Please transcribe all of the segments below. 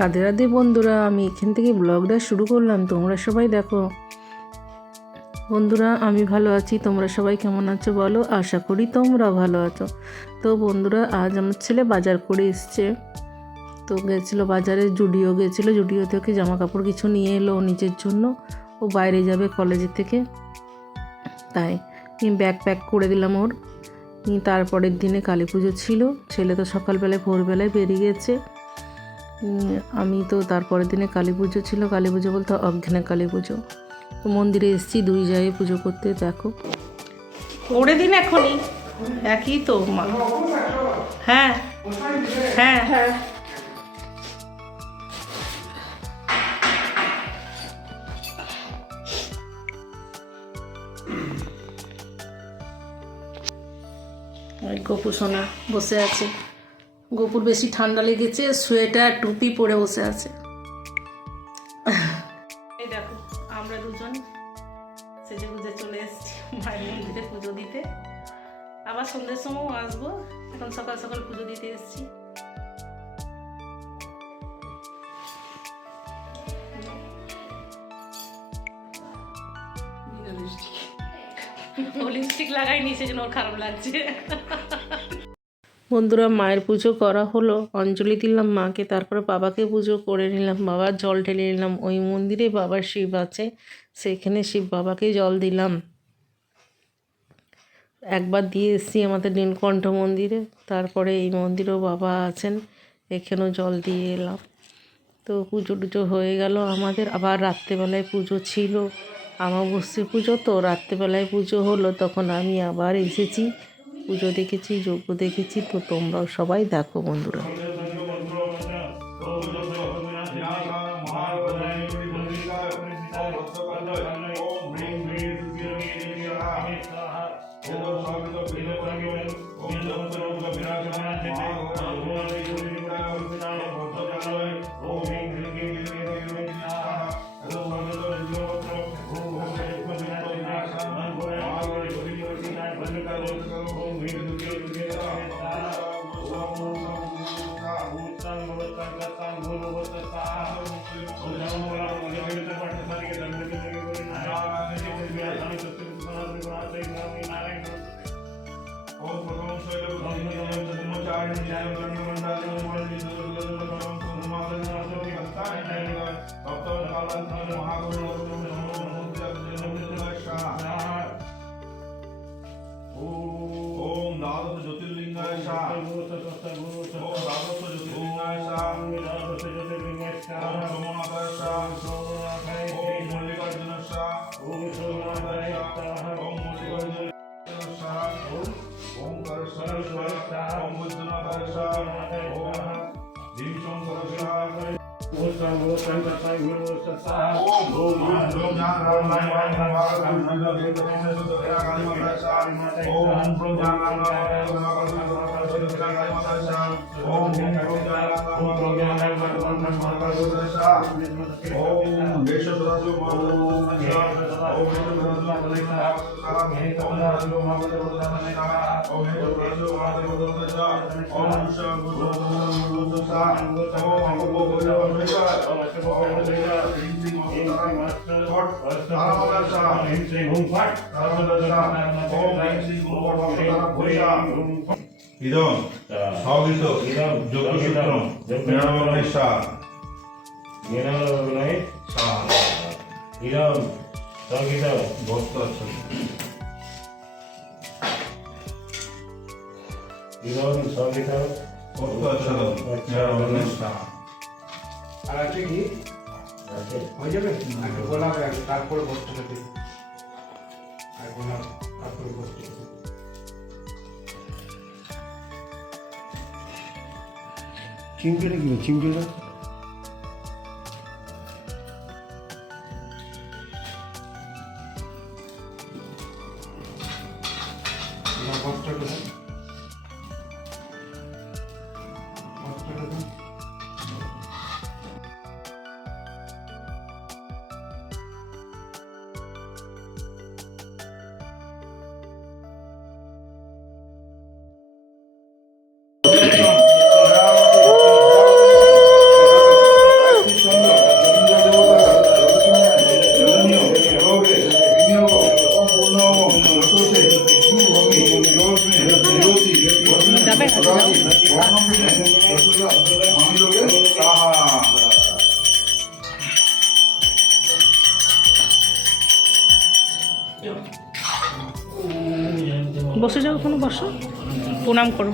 রাধে রাধে বন্ধুরা, আমি এখান থেকে ব্লগটা শুরু করলাম। তোমরা সবাই দেখো বন্ধুরা, আমি ভালো আছি। তোমরা সবাই কেমন আছো বলো? আশা করি তোমরা ভালো আছো। তো বন্ধুরা, আজ আমার ছেলে বাজার করে এসছে। তো গেছিলো বাজারে, জুডিও গেছিলো। জুডিও থেকে জামা কাপড় কিছু নিয়ে এলো নিজের জন্য। ও বাইরে যাবে কলেজের থেকে, তাই ব্যাগ প্যাক করে দিলাম ওর। তারপরের দিনে কালী পুজো ছিল। ছেলে তো সকালবেলায় ভোরবেলায় বেরিয়ে গেছে। আমি তো তারপরের দিনে কালী পুজো ছিল। কালী পুজো বলতে অজ্ঞানে কালী পুজো। তো মন্দিরে এসেছি দুই জায়গায় পুজো করতে। দেখো করে দিন এখনই, একই তো মা। হ্যাঁ হ্যাঁ হ্যাঁ, ওই গোপু সোনা বসে আছে। গোপুর বেশি ঠান্ডা লেগেছে, সোয়েটার টুপি পরে বসে আছে। এই দেখো আমরা দুজন সেজে গুজে চলে এসেছি মায়ের মন্দিরে পুজো দিতে। আবার সন্ধ্যের সময়ও আসবো, এখন সকাল সকাল পুজো দিতে এসেছি। লিপস্টিক লাগাইনি, সেজন্য ওর খারাপ লাগছে। বন্ধুরা, মায়ের পুজো করা হলো, অঞ্জলি দিলাম মাকে, তারপরে বাবাকে পুজো করে নিলাম। বাবার জল ঢেলে নিলাম। ওই মন্দিরে বাবার শিব আছে, সেখানে শিব বাবাকে জল দিলাম। একবার দিয়ে এসেছি আমাদের নীলকণ্ঠ মন্দিরে, তারপরে এই মন্দিরেও বাবা আছেন, এখানেও জল দিয়ে এলাম। তো পুজো টুজো হয়ে গেল আমাদের। আবার রাত্রেবেলায় পুজো ছিল, অমাবস্যা পুজো, তো রাত্রেবেলায় পুজো হলো। তখন আমি আবার এসেছি, পুজো দেখেছি, যজ্ঞ দেখেছি। তো তোমরাও সবাই দেখো বন্ধুরা। ओम द्वादश ज्योतिर्लिंगाय शाह ओम द्वादश ज्योतिर्लिंगाय शाह ओम सोमनाथाय शाह ओम मल्लिकार्जुन शाह ओम सोमनाथाय शाह ओम मल्लिकार्जुन शाह ओम करशनाय शाह ओम बुद्धनाथाय शाह ओम भीमशंकर शाह ইদম সবিত যোগসূত্রম নিরাময় শাহ নিরাময় শাহ ইদম সবিত ভক্ত আছে ইদম সবিত ভক্ত আছে নিরাময় শাহ। আর আছে কি হয়ে যাবে আগে বলা হবে, তারপরে বসতে হবে। আর বলা তারপরে বসতে হবে। চিমটিটা কি চিমটিটা মহাদেবে সাহা। বসে যাও, কোনো বসো, প্রণাম করো।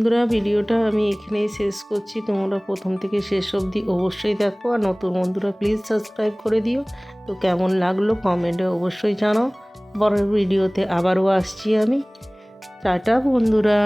বন্ধুরা, ভিডিওটা আমি এখানেই শেষ করছি। তোমরা প্রথম থেকে শেষ অবধি অবশ্যই দেখো, আর নতুন বন্ধুরা প্লিজ সাবস্ক্রাইব করে দিও। তো কেমন লাগলো কমেন্টে অবশ্যই জানাও। পরের ভিডিওতে আবারও আসছি আমি। টাটা বন্ধুরা।